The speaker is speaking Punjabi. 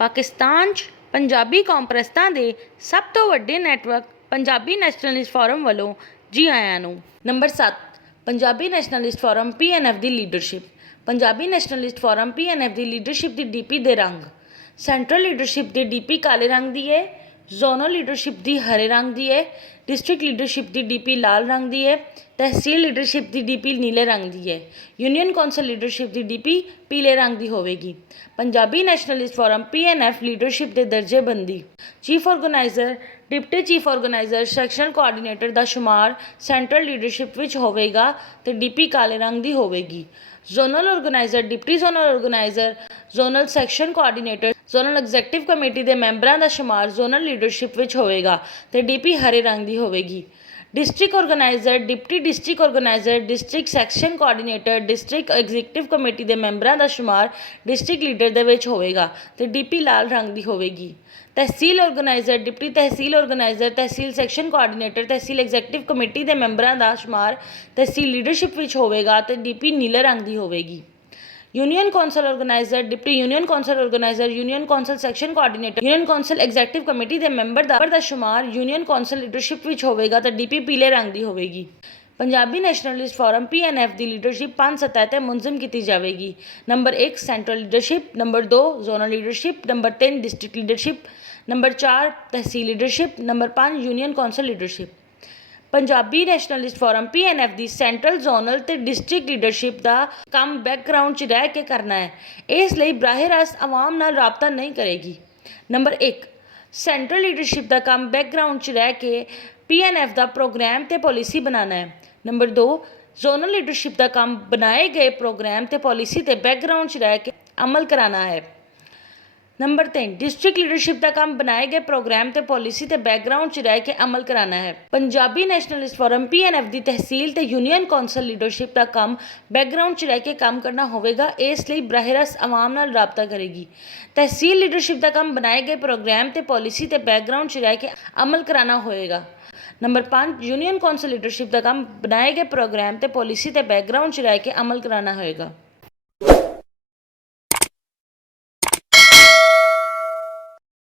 ਪਾਕਿਸਤਾਨ 'ਚ ਪੰਜਾਬੀ ਕੌਮਪ੍ਰਸਤਾਂ ਦੇ ਸਭ ਤੋਂ ਵੱਡੇ ਨੈਟਵਰਕ ਪੰਜਾਬੀ ਨੈਸ਼ਨਲਿਸਟ ਫੋਰਮ ਵੱਲੋਂ ਜੀ ਆਇਆਂ ਨੂੰ। Number 7, Punjabi nationalist forum PNF ਦੀ leadership. Punjabi nationalist forum PNF ਦੀ ਲੀਡਰਸ਼ਿਪ ਦੀ DP ਦੇ ਰੰਗ। ਸੈਂਟਰਲ ਲੀਡਰਸ਼ਿਪ ਦੀ DP ਕਾਲੇ ਰੰਗ ਦੀ ਹੈ, ਜ਼ੋਨਲ ਲੀਡਰਸ਼ਿਪ ਦੀ ਹਰੇ ਰੰਗ ਦੀ ਹੈ, ਡਿਸਟ੍ਰਿਕਟ ਲੀਡਰਸ਼ਿਪ ਦੀ DP ਲਾਲ ਰੰਗ ਦੀ ਹੈ, ਤਹਿਸੀਲ ਲੀਡਰਸ਼ਿਪ ਦੀ DP ਨੀਲੇ ਰੰਗ ਦੀ ਹੈ, ਯੂਨੀਅਨ ਕੌਂਸਲ ਲੀਡਰਸ਼ਿਪ ਦੀ DP ਪੀਲੇ ਰੰਗ ਦੀ ਹੋਵੇਗੀ। Punjabi nationalist forum PNF leadership ਦੇ ਦਰਜੇਬੰਦੀ। Chief organiser, deputy chief organiser, section coordinator ਦਾ ਸ਼ੁਮਾਰ ਸੈਂਟਰਲ ਲੀਡਰਸ਼ਿਪ ਵਿੱਚ ਹੋਵੇਗਾ ਤੇ DP ਕਾਲੇ ਰੰਗ ਦੀ ਹੋਵੇਗੀ। Zonal organiser, deputy zonal organiser, zonal section coordinator, zonal executive committee ਦੇ ਮੈਂਬਰਾਂ ਦਾ ਸ਼ੁਮਾਰ ਜ਼ੋਨਲ ਲੀਡਰਸ਼ਿਪ ਵਿੱਚ ਹੋਵੇਗਾ ਤੇ DP ਹਰੇ ਰੰਗ ਦੀ ਹੋਵੇਗੀ। District organiser, deputy district organiser, district section coordinator, district executive committee ਦੇ ਮੈਂਬਰਾਂ ਦਾ ਸ਼ੁਮਾਰ ਡਿਸਟ੍ਰਿਕਟ ਲੀਡਰ ਦੇ ਵਿੱਚ ਹੋਵੇਗਾ ਤੇ DP ਲਾਲ ਰੰਗ ਦੀ ਹੋਵੇਗੀ। ਤਹਿਸੀਲ ਆਰਗੇਨਾਈਜ਼ਰ, ਡਿਪਟੀ ਤਹਿਸੀਲ ਆਰਗੇਨਾਈਜ਼ਰ, ਤਹਿਸੀਲ ਸੈਕਸ਼ਨ ਕੋਆਰਡੀਨੇਟਰ, ਤਹਿਸੀਲ ਐਗਜ਼ੈਕਟਿਵ ਕਮੇਟੀ ਦੇ ਮੈਂਬਰਾਂ ਦਾ ਸ਼ੁਮਾਰ ਤਹਿਸੀਲ ਲੀਡਰਸ਼ਿਪ ਵਿੱਚ ਹੋਵੇਗਾ ਤੇ DP ਨੀਲੇ ਰੰਗ ਦੀ ਹੋਵੇਗੀ। Union council organiser, deputy union council organiser, union council section coordinator, union council executive committee ਦੇ ਮੈਂਬਰ ਦਾ ਸ਼ੁਮਾਰ ਯੂਨੀਅਨ ਕੌਂਸਲ ਲੀਡਰਸ਼ਿਪ ਵਿੱਚ ਹੋਵੇਗਾ ਤੇ DP ਪੀਲੇ ਰੰਗ ਦੀ ਹੋਵੇਗੀ। ਪੰਜਾਬੀ ਨੈਸ਼ਨਲਿਸਟ ਫੋਰਮ PNF ਦੀ ਲੀਡਰਸ਼ਿਪ 5 ਸਤਹਾਂ 'ਤੇ ਮੁਨਜ਼ਮ ਕੀਤੀ ਜਾਵੇਗੀ। Number 1 central leadership, number 2 zonal leadership, number 3 district leadership, number 4 tehsil leadership, number 5 union council leadership. Punjabi nationalist forum PNF ਦੀ ਸੈਂਟਰਲ, ਜ਼ੋਨਲ ਤੇ ਡਿਸਟ੍ਰਿਕਟ ਲੀਡਰਸ਼ਿਪ ਦਾ ਕੰਮ ਬੈਕਗਰਾਊਂਡ 'ਚ ਰਹਿ ਕੇ ਕਰਨਾ ਹੈ, ਇਸ ਲਈ ਬਰਾਹ ਰਾਸਤ ਆਵਾਮ ਨਾਲ ਰਾਬਤਾ ਨਹੀਂ ਕਰੇਗੀ। ਨੰਬਰ 1 ਸੈਂਟਰਲ ਲੀਡਰਸ਼ਿਪ ਦਾ ਕੰਮ ਬੈਕਗਰਾਊਂਡ 'ਚ ਰਹਿ ਕੇ PNF ਦਾ ਪ੍ਰੋਗਰਾਮ ਤੇ ਪਾਲਿਸੀ ਬਣਾਉਣਾ ਹੈ। ਨੰਬਰ 2 ਜ਼ੋਨਲ ਲੀਡਰਸ਼ਿਪ ਦਾ ਕੰਮ ਬਣਾਏ ਗਏ ਪ੍ਰੋਗਰਾਮ ਤੇ ਪਾਲਿਸੀ ਤੇ ਬੈਕਗਰਾਊਂਡ 'ਚ ਰਹਿ ਕੇ ਅਮਲ ਕਰਾਉਣਾ ਹੈ। ਨੰਬਰ 3 ਡਿਸਟ੍ਰਿਕਟ ਲੀਡਰਸ਼ਿਪ ਦਾ ਕੰਮ ਬਣਾਏ ਗਏ ਪ੍ਰੋਗਰਾਮ ਤੇ ਪਾਲਿਸੀ ਤੇ ਬੈਕਗਰਾਊਂਡ 'ਚ ਰਹਿ ਕੇ ਅਮਲ ਕਰਾਉਣਾ ਹੈ। ਪੰਜਾਬੀ ਨੈਸ਼ਨਲਿਸਟ ਫੋਰਮ PNF ਦੀ ਤਹਿਸੀਲ ਤੇ ਯੂਨੀਅਨ ਕੌਂਸਲ ਲੀਡਰਸ਼ਿਪ ਦਾ ਕੰਮ ਬੈਕਗਰਾਊਂਡ 'ਚ ਰਹਿ ਕੇ ਕੰਮ ਕਰਨਾ ਹੋਵੇਗਾ, ਇਸ ਲਈ ਬਰਾਹ ਰਾਸਤ ਆਵਾਮ ਨਾਲ ਰਾਬਤਾ ਕਰੇਗੀ। ਤਹਿਸੀਲ ਲੀਡਰਸ਼ਿਪ ਦਾ ਕੰਮ ਬਣਾਏ ਗਏ ਪ੍ਰੋਗਰਾਮ ਤੇ ਪਾਲਿਸੀ ਤੇ ਬੈਕਗਰਾਊਂਡ 'ਚ ਰਹਿ ਕੇ ਅਮਲ ਕਰਾਉਣਾ ਹੋਵੇਗਾ। ਨੰਬਰ 5 ਯੂਨੀਅਨ ਕੌਂਸਲ ਲੀਡਰਸ਼ਿਪ ਦਾ ਕੰਮ ਬਣਾਏ ਗਏ ਪ੍ਰੋਗਰਾਮ ਤੇ ਪਾਲਿਸੀ ਤੇ ਬੈਕਗਰਾਊਂਡ 'ਚ ਰਹਿ ਕੇ ਅਮਲ ਕਰਾਉਣਾ ਹੋਵੇਗਾ।